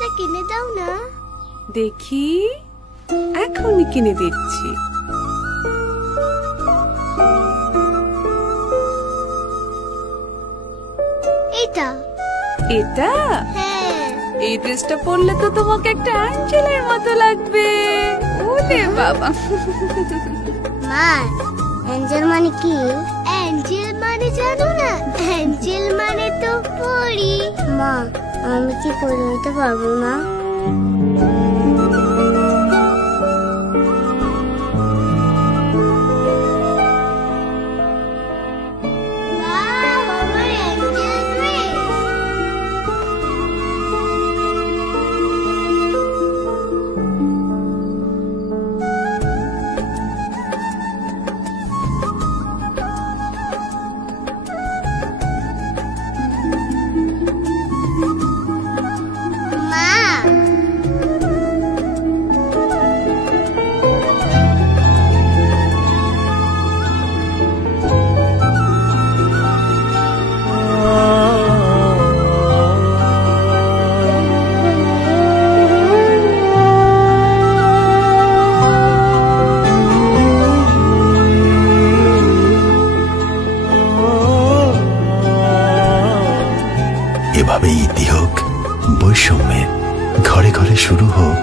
ড্রেসটা কিনে দাও না। দেখি, এখনই কিনে দিচ্ছি। এটা এটা? হ্যাঁ। এই ড্রেসটা পরলে তো তোমাকে একটা অ্যাঞ্জেলের মতো লাগবে। ওরে বাবা। মা, অ্যাঞ্জেল মানে কি? অ্যাঞ্জেল মানে জানো না? অ্যাঞ্জেল মানে তো পরি। মা, আমি কি পরি হতে পারবো না? এভাবেই ইতি হোক বৈষম্যের, ঘরে ঘরে শুরু হোক